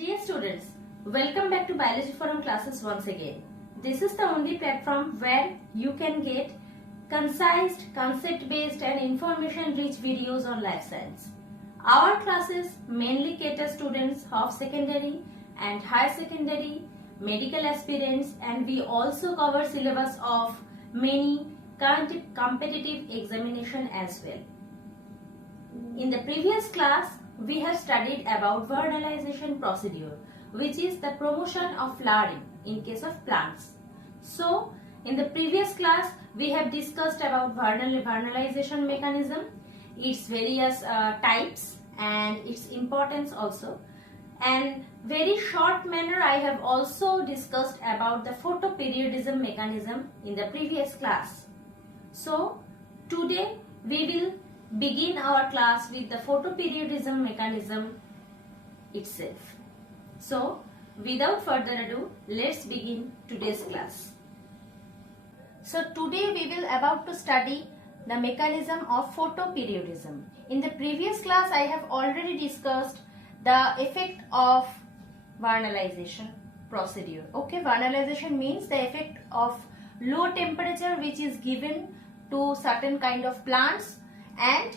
Dear students, welcome back to Biology Forum classes once again. This is the only platform where you can get concise, concept-based and information-rich videos on life science. Our classes mainly cater students of secondary and higher secondary, medical aspirants, and we also cover syllabus of many competitive examination as well. In the previous class, we have studied about vernalization procedure, which is the promotion of flowering in case of plants. So, in the previous class, we have discussed about vernalization mechanism, its various types and its importance also. And very short manner, I have also discussed about the photoperiodism mechanism in the previous class. So, today we will begin our class with the photoperiodism mechanism itself. So, without further ado, let's begin today's class. So, today we will about to study the mechanism of photoperiodism. In the previous class, I have already discussed the effect of vernalization procedure. Okay, vernalization means the effect of low temperature which is given to certain kind of plants, and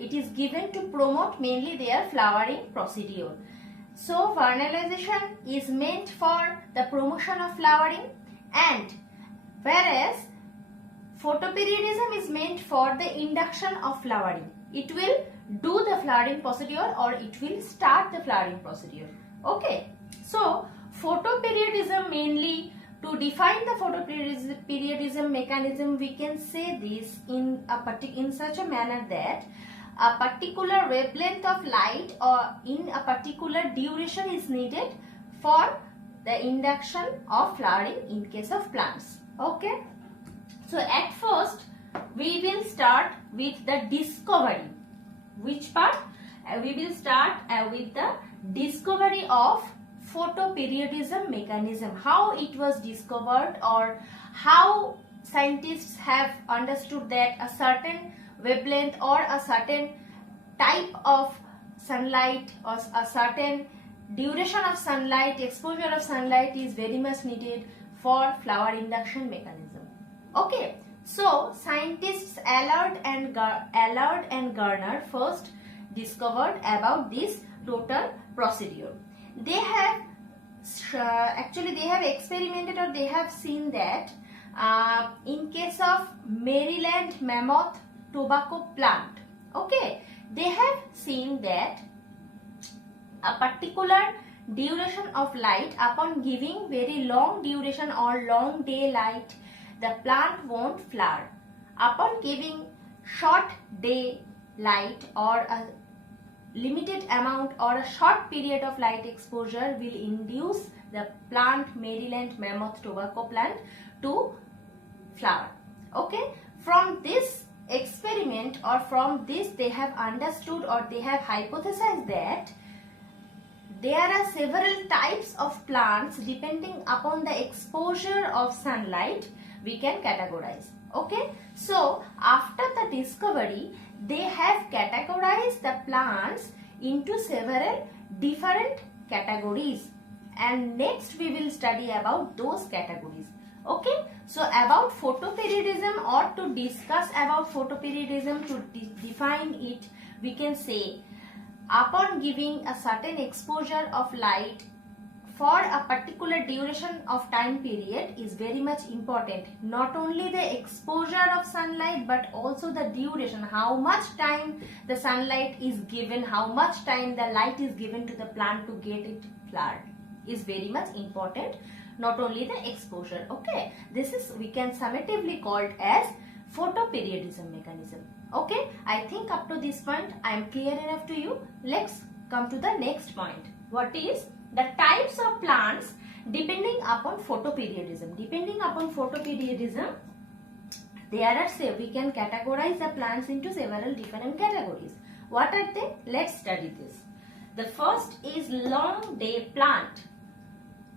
it is given to promote mainly their flowering procedure. So vernalization is meant for the promotion of flowering, and whereas photoperiodism is meant for the induction of flowering. It will do the flowering procedure or it will start the flowering procedure. Okay. So photoperiodism, mainly to define the photoperiodism mechanism, we can say this in such a manner that a particular wavelength of light or in a particular duration is needed for the induction of flowering in case of plants. Okay. So at first we will start with the discovery. Which part? We will start with the discovery of photoperiodism mechanism, how it was discovered or how scientists have understood that a certain wavelength or a certain type of sunlight or a certain duration of sunlight, exposure of sunlight is very much needed for flower induction mechanism. Okay, so scientists Allard and Garner first discovered about this total procedure. They have experimented or they have seen that in case of Maryland mammoth tobacco plant, okay, they have seen that a particular duration of light, upon giving very long duration or long day light, the plant won't flower. Upon giving short day light or a limited amount or a short period of light exposure will induce the plant Maryland mammoth tobacco plant to flower. Okay, from this experiment or from this they have understood or they have hypothesized that there are several types of plants depending upon the exposure of sunlight we can categorize. Okay, so after the discovery, they have categorized the plants into several different categories, and next we will study about those categories. Okay, so about photoperiodism, or to discuss about photoperiodism, to define it, we can say upon giving a certain exposure of light for a particular duration of time period is very much important. Not only the exposure of sunlight but also the duration, how much time the sunlight is given, how much time the light is given to the plant to get it flowered is very much important. Not only the exposure. Okay, this is, we can summatively called as photoperiodism mechanism. Okay, I think up to this point I am clear enough to you. Let's come to the next point. What is the types of plants depending upon photoperiodism? Depending upon photoperiodism, there are, we can categorize the plants into several different categories. What are they? Let's study this. The first is long day plant.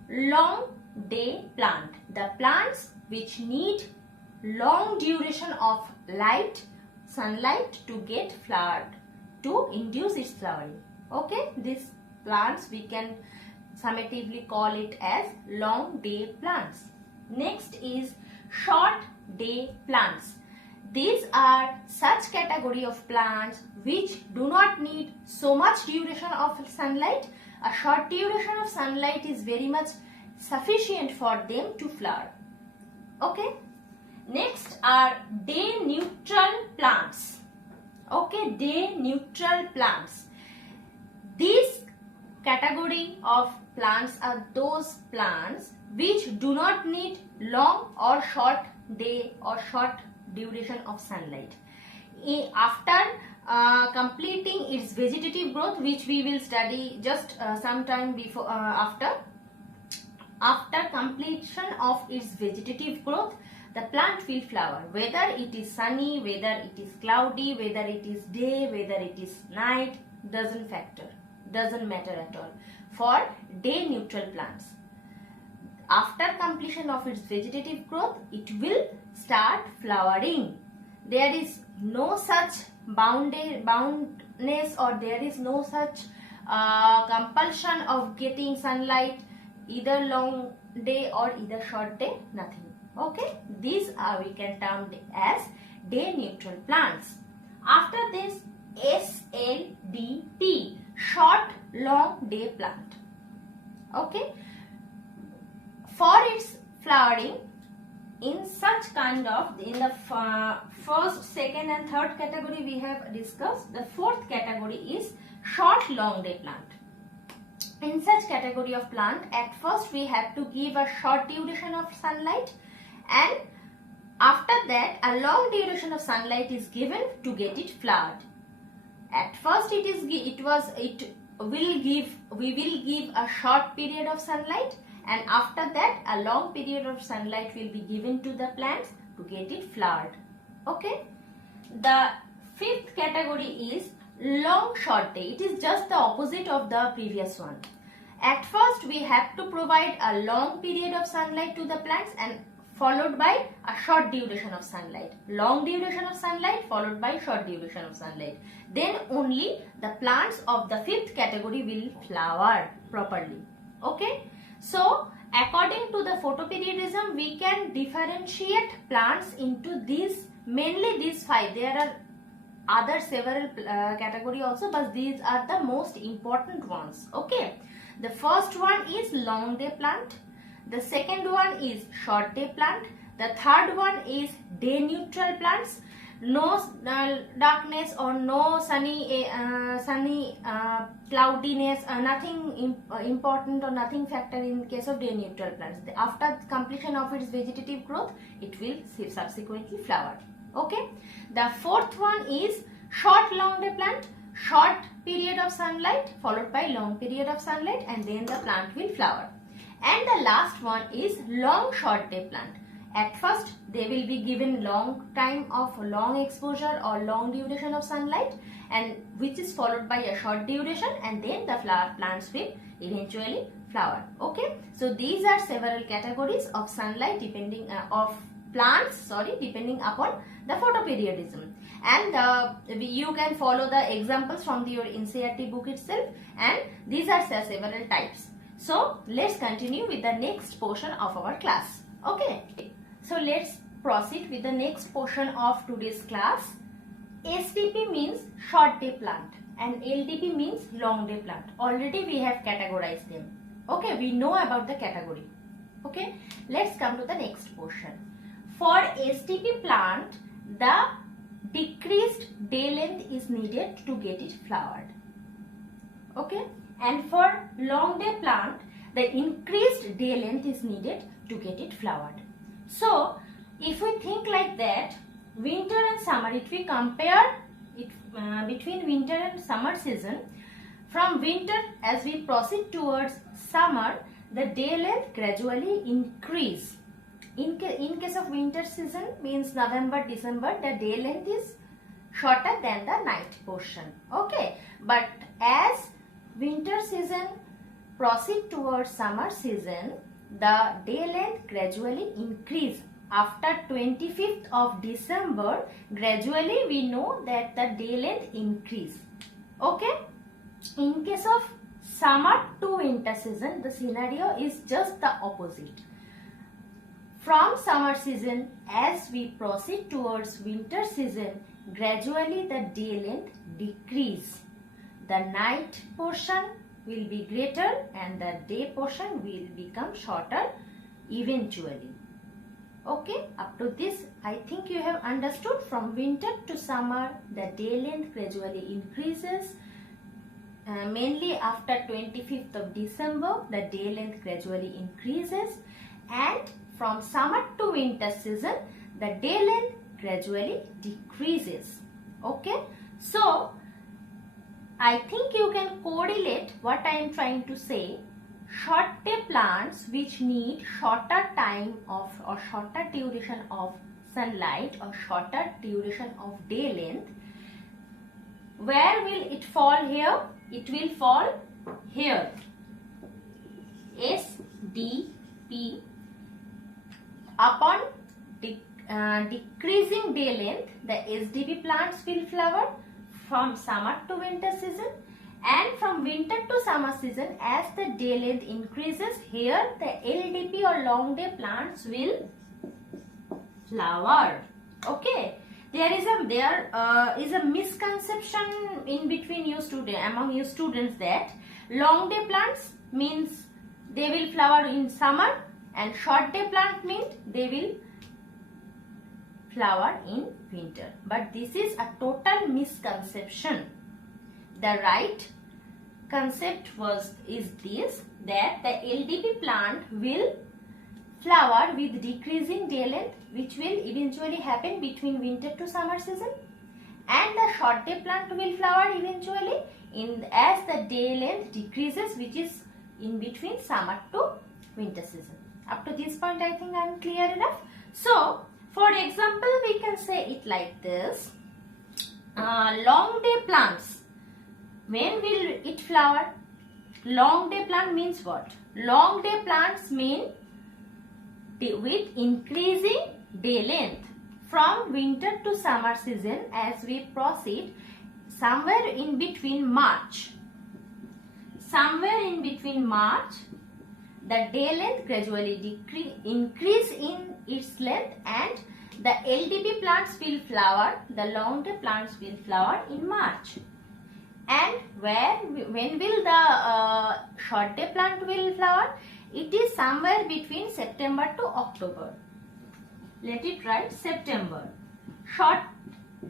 Long day plant. The plants which need long duration of light, sunlight to get flowered, to induce its flowering. Okay, this plants, we can summatively call it as long day plants. Next is short day plants. These are such category of plants which do not need so much duration of sunlight. A short duration of sunlight is very much sufficient for them to flower. Okay. Next are day neutral plants. Okay, day neutral plants. These category of plants are those plants which do not need long or short day or short duration of sunlight. After completing its vegetative growth, which we will study just some time before after completion of its vegetative growth, the plant will flower, whether it is sunny, whether it is cloudy, whether it is day, whether it is night, doesn't matter at all for day neutral plants. After completion of its vegetative growth, it will start flowering. There is no such boundness, or there is no such compulsion of getting sunlight, either long day or either short day, nothing. Okay, these are we can term as day neutral plants. After this, SLDP, short long day plant. Okay, for its flowering, in such kind of, in the first, second and third category we have discussed, the fourth category is short long day plant. In such category of plant, at first we have to give a short duration of sunlight, and after that a long duration of sunlight is given to get it flowered. At first we will give a short period of sunlight, and after that a long period of sunlight will be given to the plants to get it flowered. Okay. The fifth category is long short day. It is just the opposite of the previous one. At first we have to provide a long period of sunlight to the plants and followed by a short duration of sunlight. Long duration of sunlight followed by short duration of sunlight. Then only the plants of the fifth category will flower properly. Okay. So according to the photoperiodism, we can differentiate plants into these, mainly these five. There are other several category also, but these are the most important ones. Okay. The first one is long day plant. The second one is short day plant. The third one is day neutral plants. No darkness or no sunny cloudiness, nothing important or nothing factor in case of day neutral plants. After completion of its vegetative growth, it will subsequently flower. Okay. The fourth one is short long day plant. Short period of sunlight followed by long period of sunlight, and then the plant will flower. And the last one is long short day plant. At first they will be given long time of long exposure or long duration of sunlight, and which is followed by a short duration, and then the plants will eventually flower. Okay, so these are several categories of sunlight depending depending upon the photoperiodism. And you can follow the examples from your NCERT book itself, and these are several types. So let's continue with the next portion of our class. Okay, so let's proceed with the next portion of today's class. STP means short day plant and LDP means long day plant. Already we have categorized them. Okay, we know about the category. Okay, let's come to the next portion. For STP plant, the decreased day length is needed to get it flowered. Okay, and for long day plant, the increased day length is needed to get it flowered. So if we think like that, winter and summer, if we compare it between winter and summer season, from winter as we proceed towards summer, the day length gradually increase. In case of winter season, means November, December, the day length is shorter than the night portion. Okay, but as winter season proceed towards summer season, the day length gradually increase. After 25th of December, gradually we know that the day length increase. Okay, in case of summer to winter season, the scenario is just the opposite. From summer season, as we proceed towards winter season, gradually the day length decrease. The night portion will be greater and the day portion will become shorter eventually. Okay, up to this I think you have understood. From winter to summer, the day length gradually increases. Mainly after 25th of December, the day length gradually increases, and from summer to winter season, the day length gradually decreases. Okay, so I think you can correlate what I am trying to say. Short day plants which need shorter time of or shorter duration of sunlight or shorter duration of day length, where will it fall here? It will fall here. SDP. Upon decreasing day length, the SDP plants will flower from summer to winter season, and from winter to summer season, as the day length increases, here the LDP or long day plants will flower. Okay. There is a misconception in between you among you students that long day plants means they will flower in summer and short day plant means they will flower in winter. But this is a total misconception. The right concept is this, that the LDP plant will flower with decreasing day length, which will eventually happen between winter to summer season, and the short day plant will flower eventually as the day length decreases, which is in between summer to winter season. Up to this point I think I am clear enough. So for example, we can say it like this. Long day plants, when will it flower? Long day plant means what? Long day plants mean with increasing day length from winter to summer season, as we proceed somewhere in between March. Somewhere in between March, the day length gradually increase in its length, and the LDP plants will flower, the long day plants will flower in March. And when will the short day plant will flower? It is somewhere between September to October. Let it write September. Short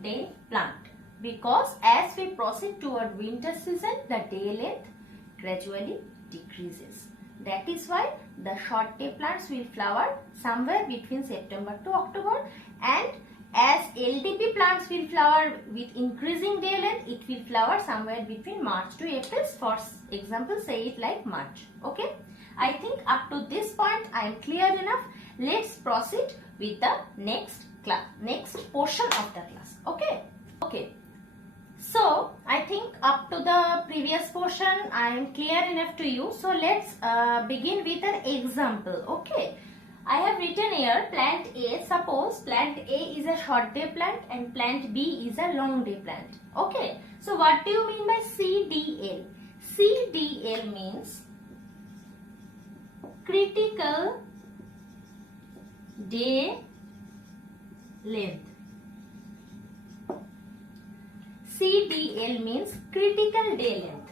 day plant. Because as we proceed toward winter season, the day length gradually decreases. That is why the short day plants will flower somewhere between September to October, and as LDP plants will flower with increasing day length, it will flower somewhere between March to April. For example, say it like March. Okay. I think up to this point I am clear enough. Let's proceed with the next portion of the class. Okay. Okay. So I think up to the previous portion I am clear enough to you. So let's begin with an example. Okay. I have written here plant A. Suppose plant A is a short day plant and plant B is a long day plant. Okay. So what do you mean by CDL? CDL means critical day length. CDL means critical day length.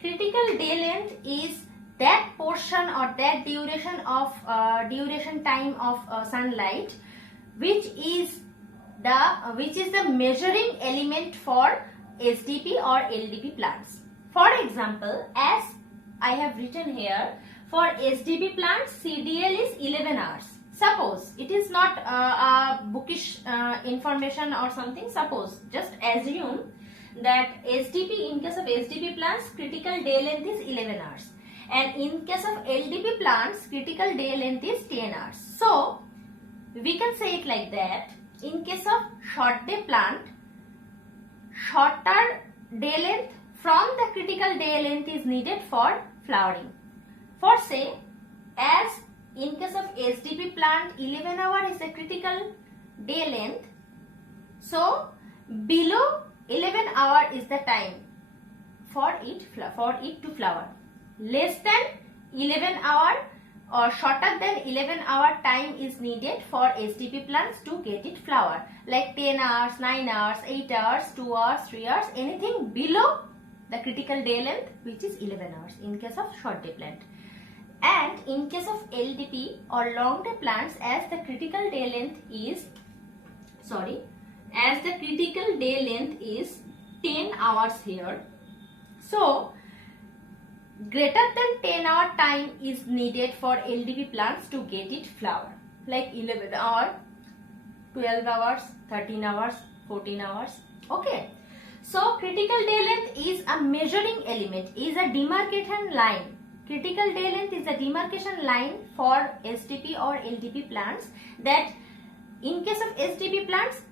Critical day length is that portion or that duration of time of sunlight which is the measuring element for SDP or LDP plants. For example, as I have written here, for SDP plants CDL is 11 hours. Suppose it is not a bookish information or something. Suppose, just assume that SDP, in case of SDP plants, critical day length is 11 hours. And in case of LDP plants, critical day length is 10 hours. So, we can say it like that. In case of short day plant, shorter day length from the critical day length is needed for flowering. For say, as in case of SDP plant, 11 hour is a critical day length. So below 11 hour is the time for it to flower. Less than 11 hour or shorter than 11 hour time is needed for SDP plants to get it flower. Like 10 hours, 9 hours, 8 hours, 2 hours, 3 hours, anything below the critical day length, which is 11 hours in case of short day plant. And in case of LDP or long day plants, as the critical day length is 10 hours here. So greater than 10 hour time is needed for LDP plants to get it flower. Like 11 hour, 12 hours, 13 hours, 14 hours. Okay. So critical day length is a measuring element, is a demarcation line. Critical day length is a demarcation line for SDP or LDP plants, that in case of SDP plants,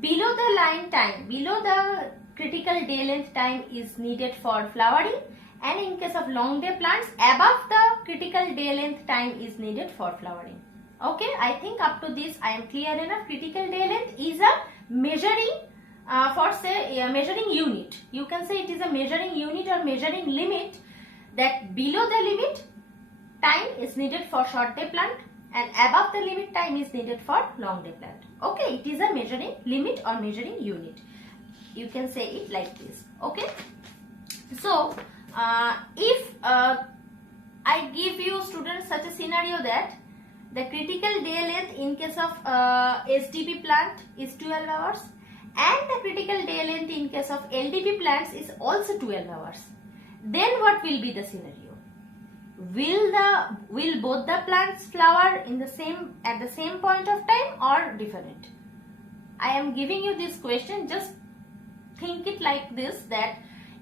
below the line time, below the critical day length time is needed for flowering, and in case of long day plants, above the critical day length time is needed for flowering. Okay, I think up to this I am clear enough. Critical day length is a measuring measuring unit. You can say it is a measuring unit or measuring limit, that below the limit time is needed for short day plant and above the limit time is needed for long day plant. Okay, it is a measuring limit or measuring unit. You can say it like this. Okay. So if I give you students such a scenario that the critical day length in case of SDP plant is 12 hours and the critical day length in case of LDP plants is also 12 hours, then what will be the scenario? Will both the plants flower at the same point of time or different? I am giving you this question. Just think it like this, that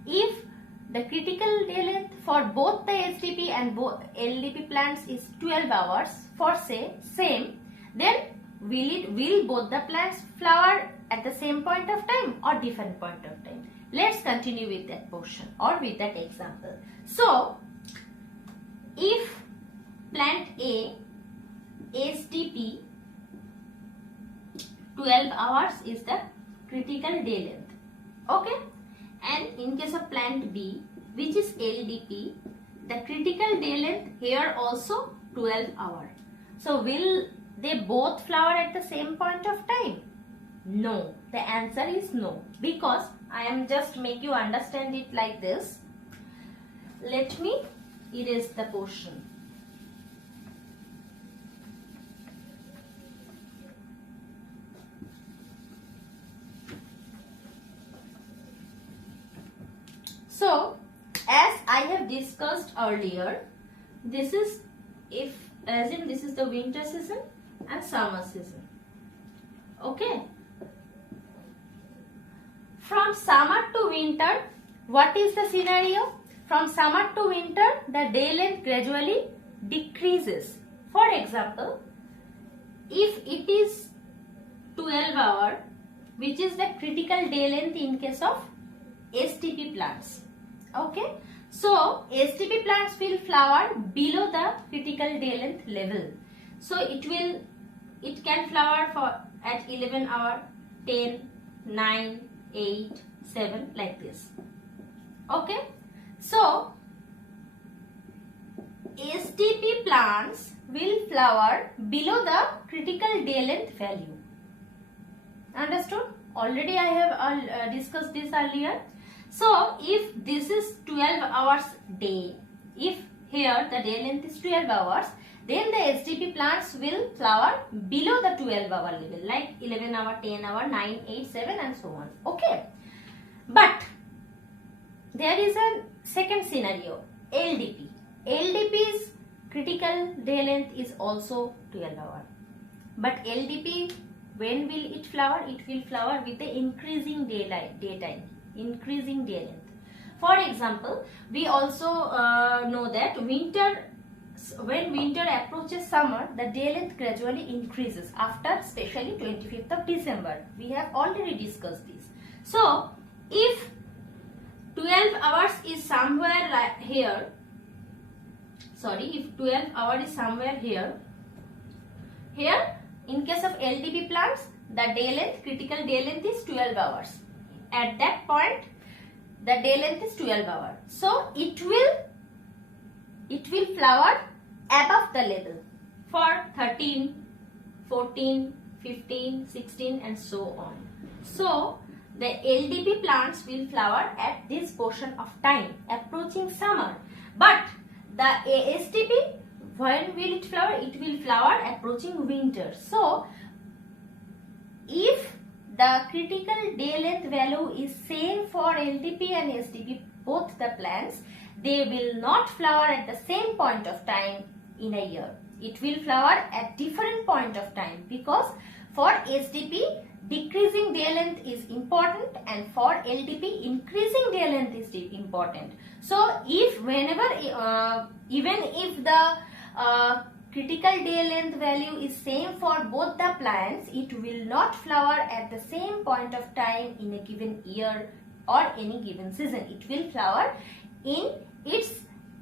if the critical day length for both the SDP and both LDP plants is 12 hours for say same, then will both the plants flower at the same point of time or different point of time? Let's continue with that portion or with that example. So if plant A SDP 12 hours is the critical day length. Okay, and in case of plant B, which is LDP, the critical day length here also 12 hours. So will they both flower at the same point of time? No, the answer is no, because I am just make you understand it like this. Let me erase the portion. So as I have discussed earlier, this is this is the winter season and summer season. Okay. From summer to winter, what is the scenario? From summer to winter, the day length gradually decreases. For example, if it is 12 hours, which is the critical day length in case of SDP plants. Okay, so SDP plants will flower below the critical day length level. So it can flower at 11 hours, 10, 9, 8, 7 like this. Okay, so SDP plants will flower below the critical day length value. Understood? Already I have discussed this earlier. So if this is 12 hours day, if here the day length is 12 hours, then the SDP plants will flower below the 12 hour level, like 11 hour, 10 hour, 9, 8, 7 and so on. Okay. But there is a second scenario, LDP. LDP's critical day length is also 12 hours. But LDP, when will it flower? It will flower with the increasing daytime, increasing day length. For example, we also know that when winter approaches summer, the day length gradually increases after especially 25th of December. We have already discussed this. So, if 12 hours is somewhere here, sorry, if 12 hours is somewhere here, in case of LDP plants, the day length, critical day length is 12 hours. At that point, the day length is 12 hours. So it will flower above the level for 13, 14, 15, 16 and so on. So the LDP plants will flower at this portion of time approaching summer. But the ASTP, when will it flower? It will flower approaching winter. So if the critical day length value is same for LDP and STP, both the plants, they will not flower at the same point of time in a year. It will flower at different point of time, because for STP decreasing day length is important and for LDP increasing day length is important. So if whenever even if the critical day length value is same for both the plants, it will not flower at the same point of time in a given year or any given season. It will flower in its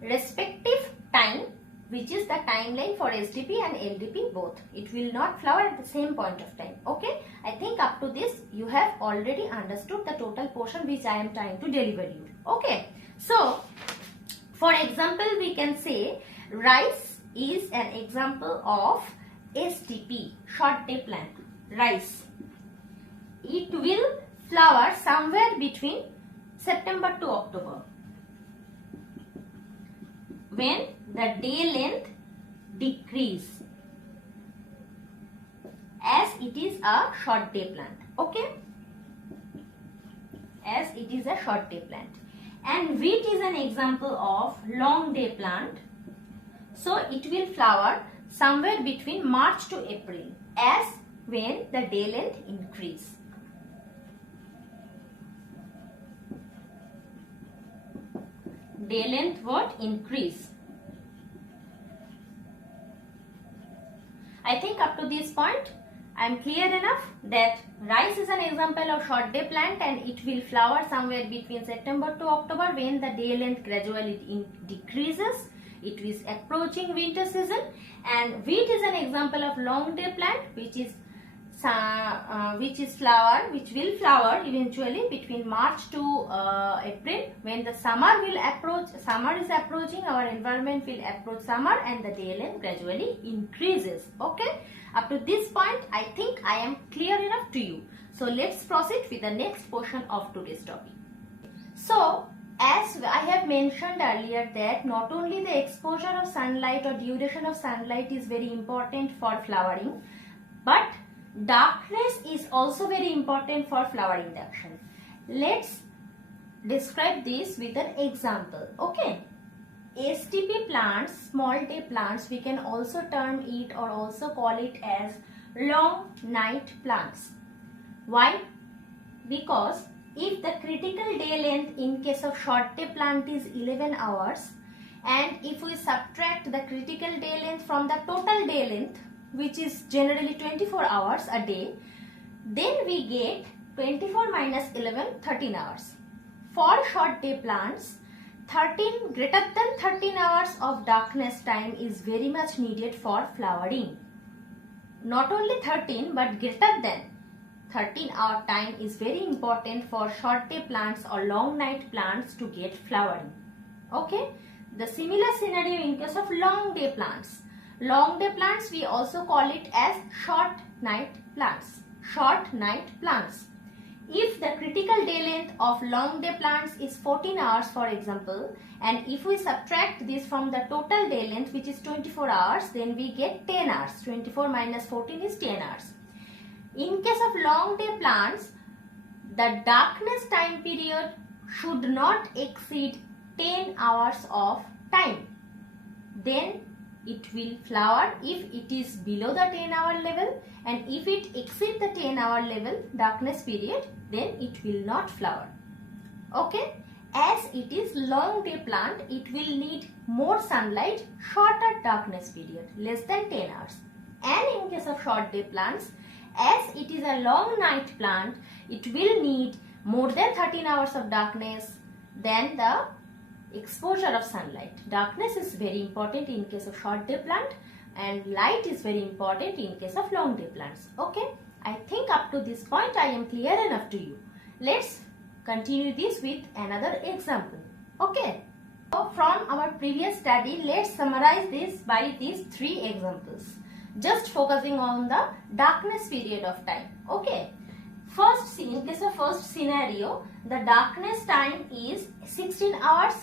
respective time, which is the timeline for STP and LDP both. It will not flower at the same point of time. Okay, I think up to this you have already understood the total portion which I am trying to deliver you. Okay, so for example, we can say rice is an example of STP, short day plant. Rice, it will flower somewhere between September to October, when the day length decrease, as it is a short day plant. Okay, as it is a short day plant. And wheat is an example of long day plant. So it will flower somewhere between March to April, as when the day length increase. Day length what? Increase. I think up to this point I am clear enough that rice is an example of short day plant and it will flower somewhere between September to October, when the day length gradually decreases. It is approaching winter season. And wheat is an example of long day plant which will flower eventually between March to April, when the summer will approach. Summer is approaching, our environment will approach summer and the day length gradually increases. Okay, up to this point I think I am clear enough to you. So let's proceed with the next portion of today's topic. So as I have mentioned earlier that not only the exposure of sunlight or duration of sunlight is very important for flowering, but darkness is also very important for flower induction. Let's describe this with an example. Okay, STP plants, small day plants, we can also term it or also call it as long night plants. Why? Because if the critical day length in case of short day plant is 11 hours, and if we subtract the critical day length from the total day length, which is generally 24 hours a day, then we get 24 minus 11, 13 hours. For short day plants, greater than 13 hours of darkness time is very much needed for flowering. Not only 13 but greater than 13-hour time is very important for short day plants or long night plants to get flowering. Okay, the similar scenario in case of long day plants. Long day plants we also call it as short night plants. Short night plants. If the critical day length of long day plants is 14 hours for example, and if we subtract this from the total day length which is 24 hours, then we get 10 hours. 24 minus 14 is 10 hours. In case of long day plants, the darkness time period should not exceed 10 hours of time. Then it will flower if it is below the 10-hour level, and if it exceeds the 10-hour level darkness period, then it will not flower. Okay, as it is long day plant, it will need more sunlight, shorter darkness period, less than 10 hours. And in case of short day plants, as it is a long night plant, it will need more than 13 hours of darkness, than the exposure of sunlight. Darkness is very important in case of short day plant and light is very important in case of long day plants. Okay, I think up to this point I am clear enough to you. Let's continue this with another example. Okay, so from our previous study, let's summarize this by these 3 examples, just focusing on the darkness period of time. Okay, in case of first scenario, the darkness time is 16 hours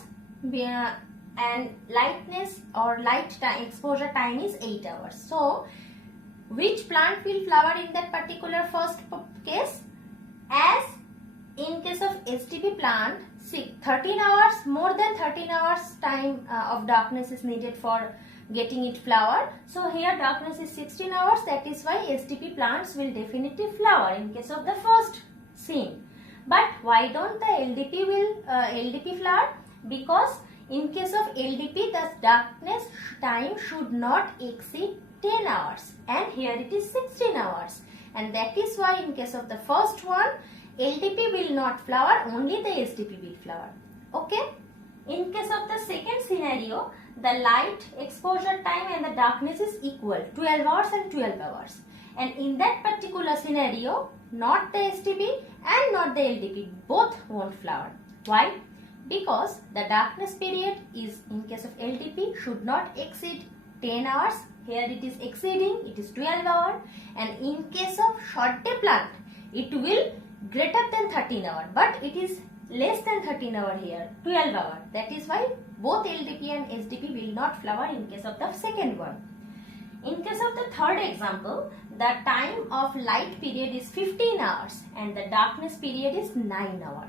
and lightness or light time exposure time is 8 hours. So which plant will flower in that particular first case? As in case of STP plant, 13 hours, more than 13 hours time of darkness is needed for getting it flower. So here darkness is 16 hours, that is why STP plants will definitely flower in case of the first scene. But why don't the LDP flower? Because in case of LDP, the darkness time should not exceed 10 hours and here it is 16 hours, and that is why in case of the first one, LDP will not flower, only the STP will flower. Okay. In case of the second scenario, the light exposure time and the darkness is equal, 12 hours and 12 hours. And in that particular scenario, not the STP and not the LDP, both won't flower. Why? Because the darkness period is, in case of LDP, should not exceed 10 hours. Here it is exceeding, it is 12 hours. And in case of short day plant, it will greater than 13 hours, but it is less than 13 hours here, 12 hours. That is why both LDP and SDP will not flower in case of the second one. In case of the third example, the time of light period is 15 hours and the darkness period is 9 hours.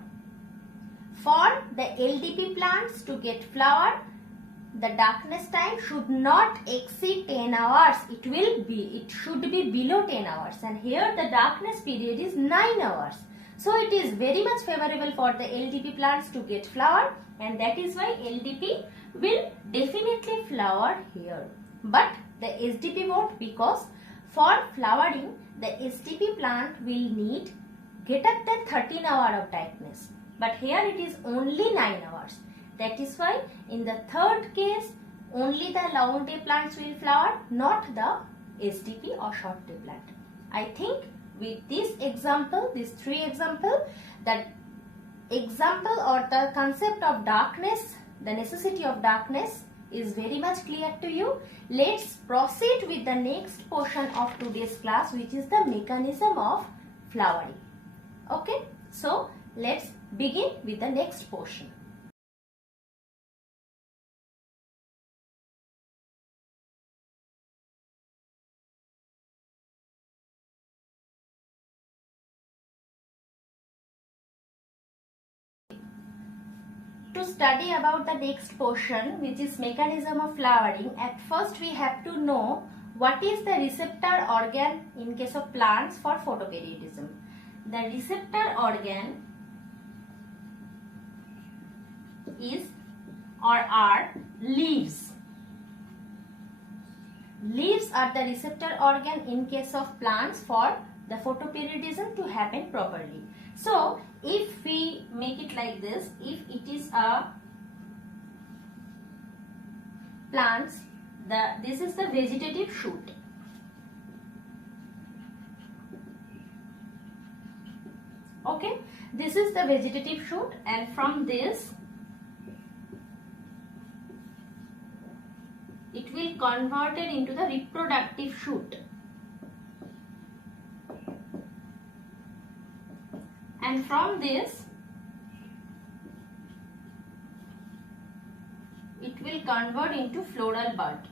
For the LDP plants to get flower, the darkness time should not exceed 10 hours. It should be below 10 hours, and here the darkness period is 9 hours. So it is very much favorable for the LDP plants to get flower, and that is why LDP will definitely flower here. But the SDP won't, because for flowering the SDP plant will need greater than 13 hours of darkness. But here it is only 9 hours. That is why in the third case only the long day plants will flower, not the SDP or short day plant. I think with this example, these 3 examples, that example or the concept of darkness, the necessity of darkness is very much clear to you. Let's proceed with the next portion of today's class, which is the mechanism of flowering. Okay, so let's begin with the next portion. To study about the next portion, which is mechanism of flowering, at first we have to know what is the receptor organ in case of plants for photoperiodism. The receptor organ is or are leaves. Leaves are the receptor organ in case of plants for the photoperiodism to happen properly. So if we make it like this, if it is a plants, this is the vegetative shoot. Okay, this is the vegetative shoot, and from this it will converted into the reproductive shoot. And from this it will convert into floral bud.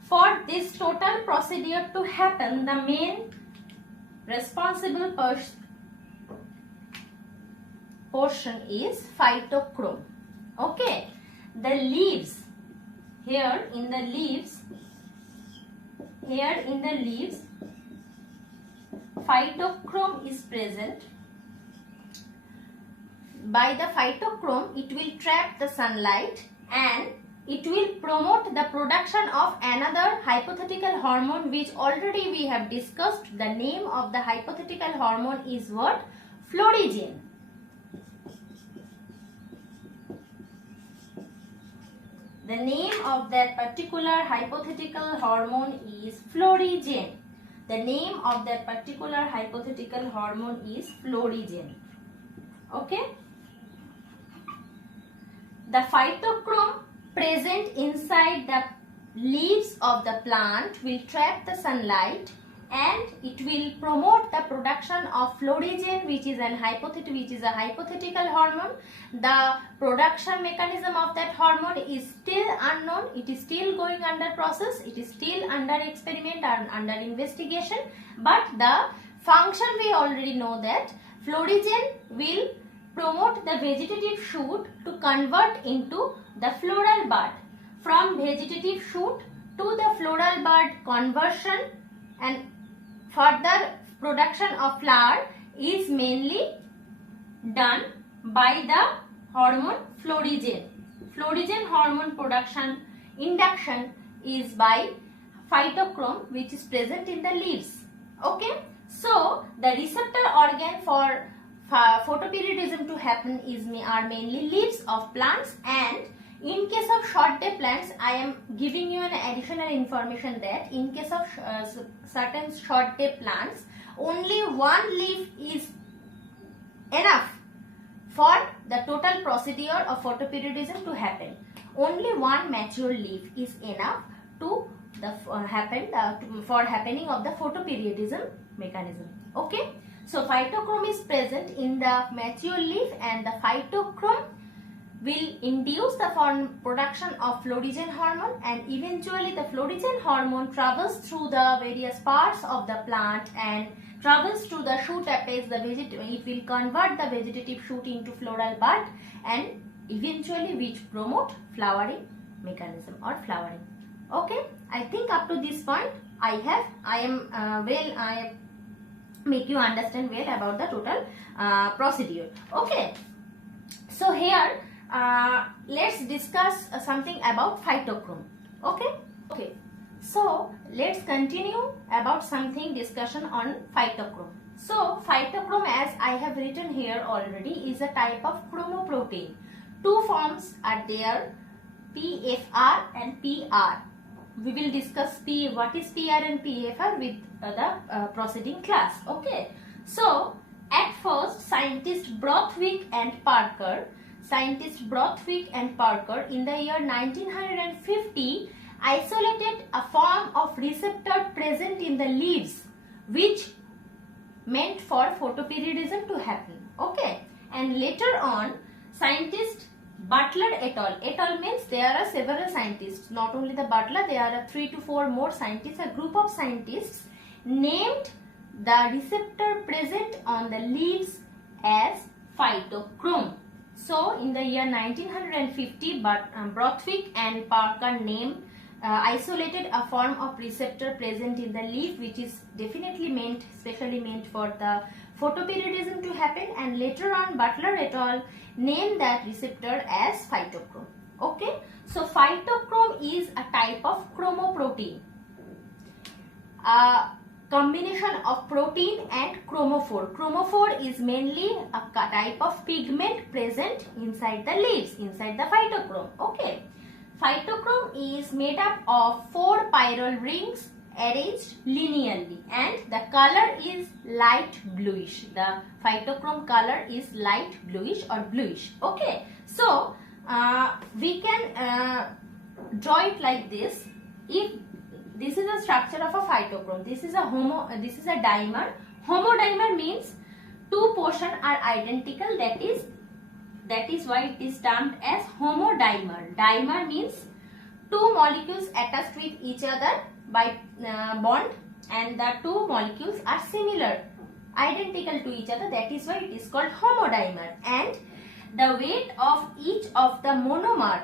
For this total procedure to happen, the main responsible portion is phytochrome. Okay, the leaves, here in the leaves phytochrome is present. By the phytochrome, it will trap the sunlight and it will promote the production of another hypothetical hormone, which already we have discussed. The name of the hypothetical hormone is what? Florigen. The name of that particular hypothetical hormone is florigen. The name of that particular hypothetical hormone is florigen. Okay. The phytochrome present inside the leaves of the plant will trap the sunlight and it will promote the production of florigen, which is a hypothetical hormone. The production mechanism of that hormone is still unknown. It is still going under process. It is still under experiment and under investigation. But the function we already know that florigen will promote the vegetative shoot to convert into the floral bud. From vegetative shoot to the floral bud conversion and further production of flower is mainly done by the hormone florigen. Florigen hormone production induction is by phytochrome, which is present in the leaves. Okay, so the receptor organ for photoperiodism to happen are mainly leaves of plants, and in case of short day plants, I am giving you an additional information that in case of certain short day plants, only one leaf is enough for the total procedure of photoperiodism to happen. Only one mature leaf is enough to for happening of the photoperiodism mechanism. Okay, so phytochrome is present in the mature leaf, and the phytochrome will induce the production of florigen hormone, and eventually the florigen hormone travels through the various parts of the plant and travels to the shoot apex. It will convert the vegetative shoot into floral bud, and eventually which promote flowering mechanism or flowering. Okay, I think up to this point I make you understand well about the total procedure. Okay, so here let's discuss something about phytochrome. Okay, so let's continue about something discussion on phytochrome. So phytochrome, as I have written here already, is a type of chromoprotein. Two forms are there, PFR and PR. We will discuss what is PR and PFR with the proceeding class. Okay, so at first scientists Borthwick and Parker in the year 1950 isolated a form of receptor present in the leaves which meant for photoperiodism to happen. Okay, and later on scientist Butler et al. Means there are several scientists, not only the Butler, there are 3 to 4 more scientists. A group of scientists named the receptor present on the leaves as phytochrome. So in the year 1950, Borthwick and Parker isolated a form of receptor present in the leaf which is definitely specially meant for the photoperiodism to happen, and later on Butler et al. Named that receptor as phytochrome. Okay, so phytochrome is a type of chromoprotein, a combination of protein and chromophore. Chromophore is mainly a type of pigment present inside the leaves, inside the phytochrome. Okay, phytochrome is made up of 4 chiral rings arranged linearly, and the color is light bluish. The phytochrome color is light bluish or bluish. Okay, so we can draw it like this. If this is a structure of a phytochrome, this is a dimer. Homodimer means 2 portions are identical. That is why it is termed as homodimer. Dimer means 2 molecules attached with each other by bond, and the 2 molecules are similar, identical to each other. That is why it is called homodimer. And the weight of each of the monomer,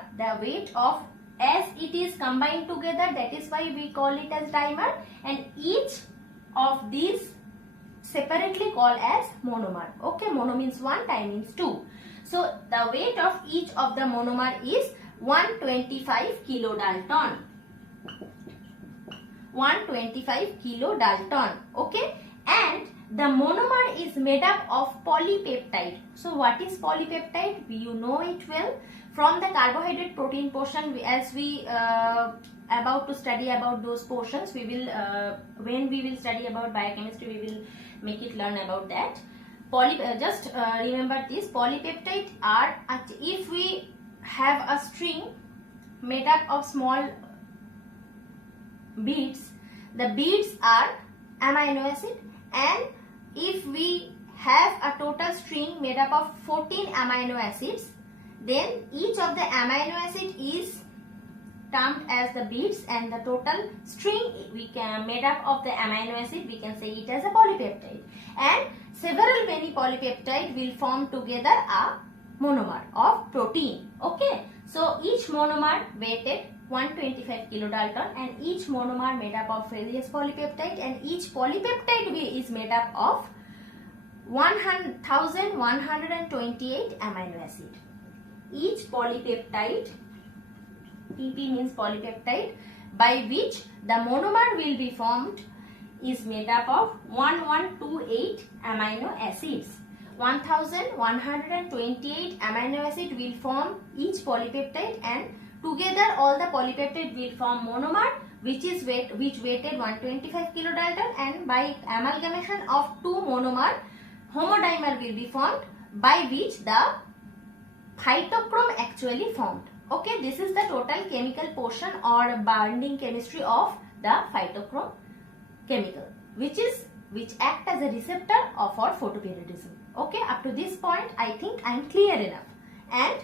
as it is combined together, that is why we call it as dimer, and each of these separately called as monomer. Okay, mono means 1, di means 2. So the weight of each of the monomer is 125 kilodalton. 125 kilodalton. Okay, and the monomer is made up of polypeptide. So what is polypeptide? You know it well from the carbohydrate protein portion. As we about to study about those portions, we will when we will study about biochemistry, we will make it learn about that. Just remember this, polypeptide are, if we have a string made up of small beads, the beads are amino acid, and if we have a total string made up of 14 amino acids, then each of the amino acid is termed as the beads, and the total string we can made up of the amino acid, we can say it as a polypeptide. And several many polypeptide will form together a monomer of protein. Okay, so each monomer weighted 125 kilodalton, and each monomer made up of various polypeptide, and each polypeptide is made up of 1128 amino acid. Each polypeptide, PP means polypeptide, by which the monomer will be formed is made up of 1128 amino acids. 1128 amino acid will form each polypeptide, and together all the polypeptide will form monomer, which weighted 125 kilodalton, and by amalgamation of two monomer, homodimer will be formed, by which the phytochrome actually formed. Okay, this is the total chemical portion or binding chemistry of the phytochrome chemical, which act as a receptor of our photoperiodism. Okay, up to this point I think I am clear enough. And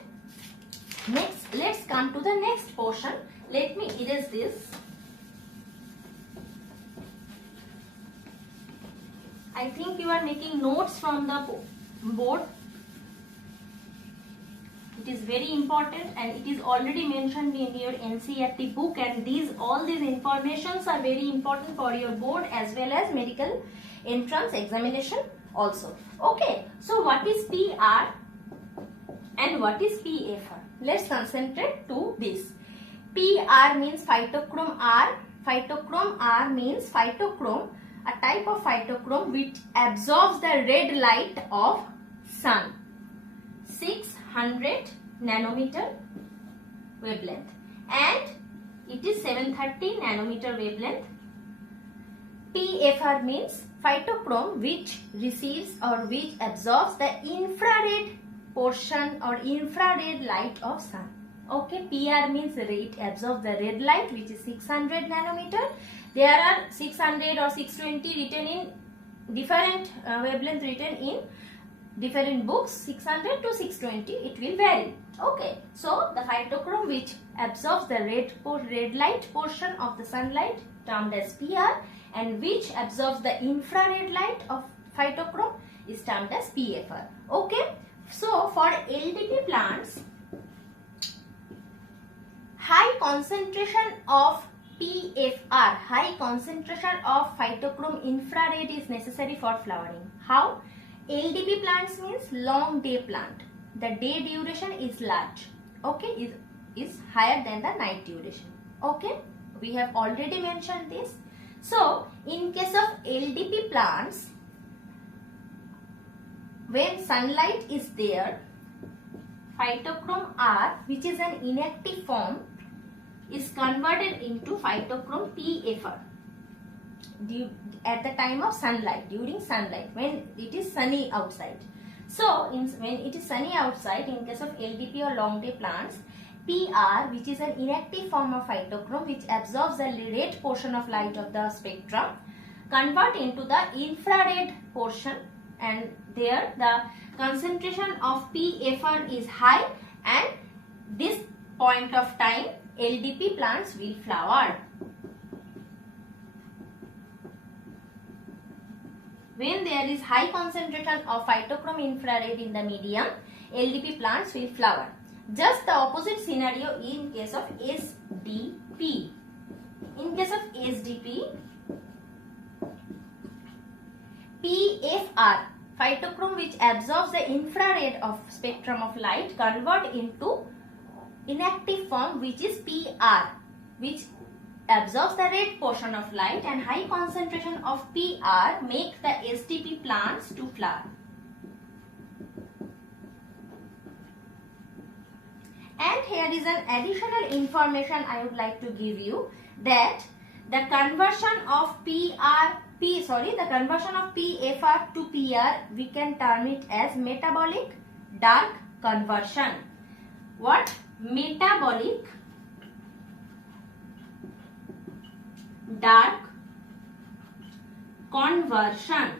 next, let's come to the next portion. Let me erase this. I think you are making notes from the board. It is very important, and it is already mentioned in your NCERT book, and all these informations are very important for your board as well as medical entrance examination also. Okay, so what is PR and what is PFR? Let's concentrate to this. PR means phytochrome R. Phytochrome R means phytochrome, a type of phytochrome which absorbs the red light of sun. 600 nanometer wavelength, and it is 730 nanometer wavelength. PFR means phytochrome which receives or which absorbs the infrared portion or infrared light of sun. Okay, PR means it absorbs the red light, which is 600 nanometer. There are 600 or 620 written in different wavelength written in different books. 600 to 620, it will vary. Okay, so the phytochrome which absorbs the red light portion of the sunlight termed as PR, and which absorbs the infrared light of phytochrome is termed as PFR. Okay, so for LDP plants, high concentration of PFR, high concentration of phytochrome infrared is necessary for flowering. How? LDP plants means long day plant. The day duration is large. Okay, is higher than the night duration. Okay, we have already mentioned this. So, in case of LDP plants, when sunlight is there, phytochrome R, which is an inactive form, is converted into phytochrome PFR at the time of sunlight, during sunlight, when it is sunny outside. So, when it is sunny outside, in case of LDP or long day plants, PR, which is an inactive form of phytochrome which absorbs the red portion of light of the spectrum, convert into the infrared portion, and there the concentration of PFR is high, and this point of time LDP plants will flower. When there is high concentration of phytochrome infrared in the medium, LDP plants will flower. Just the opposite scenario in case of SDP. In case of SDP, PFR, phytochrome which absorbs the infrared of spectrum of light, convert into inactive form which is PR, which absorbs the red portion of light, and high concentration of PR make the SDP plants to flower. And here is an additional information I would like to give you, that the conversion of PFR to PR, we can term it as metabolic dark conversion. What? Metabolic dark conversion.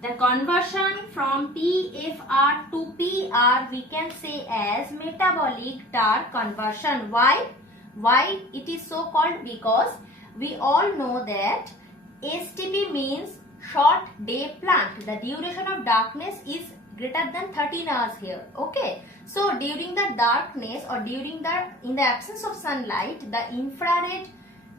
The conversion from PFR to PR we can say as metabolic dark conversion. Why? Why it is so called? Because we all know that STP means short day plant. The duration of darkness is greater than 13 hours here. Okay. So during the darkness or in the absence of sunlight, the infrared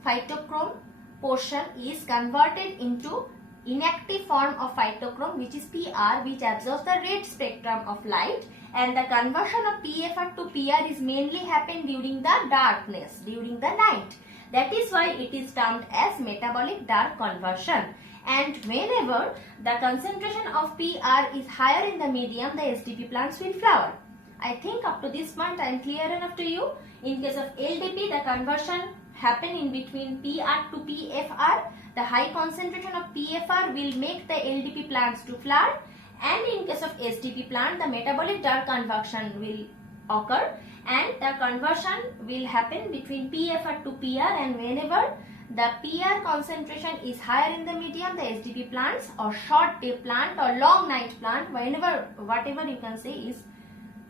phytochrome portion is converted into inactive form of phytochrome, which is PR, which absorbs the red spectrum of light, and the conversion of PFR to PR is mainly happen during the darkness, during the night. That is why it is termed as metabolic dark conversion. And whenever the concentration of PR is higher in the medium, the SDP plants will flower. I think up to this point I am clear enough to you. In case of LDP, the conversion happen in between PR to PFR. The high concentration of PFR will make the LDP plants to flower, and in case of SDP plant, the metabolic dark conversion will occur, and the conversion will happen between PFR to PR, and whenever the PR concentration is higher in the medium, the SDP plants or short day plant or long night plant, whatever you can say, is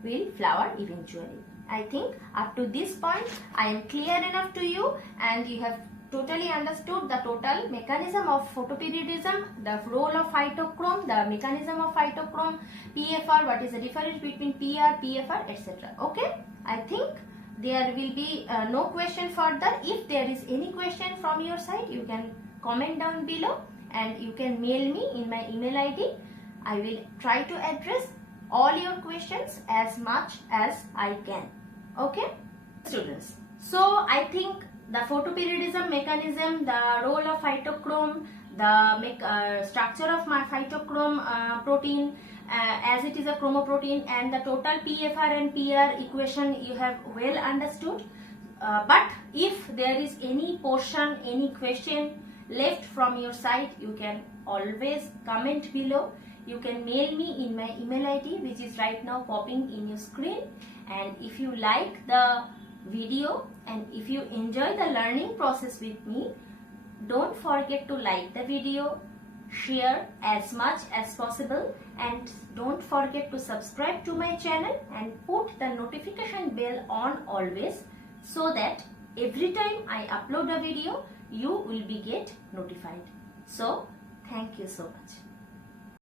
will flower eventually. I think up to this point I am clear enough to you, and you have totally understood the total mechanism of photoperiodism, the role of phytochrome, the mechanism of phytochrome, PFR, what is the difference between PR, PFR, etc. Okay, I think there will be no question further. If there is any question from your side, you can comment down below, and you can mail me in my email ID. I will try to address all your questions as much as I can. Okay, students. So I think the photoperiodism mechanism, the role of phytochrome, the structure of my phytochrome protein, as it is a chromoprotein, and the total PFR and PR equation you have well understood. But if there is any portion, any question left from your side, you can always comment below. You can mail me in my email ID, which is right now popping in your screen. And if you like the video and if you enjoy the learning process with me, don't forget to like the video, share as much as possible, and don't forget to subscribe to my channel and put the notification bell on always, so that every time I upload a video you will be get notified. So thank you so much.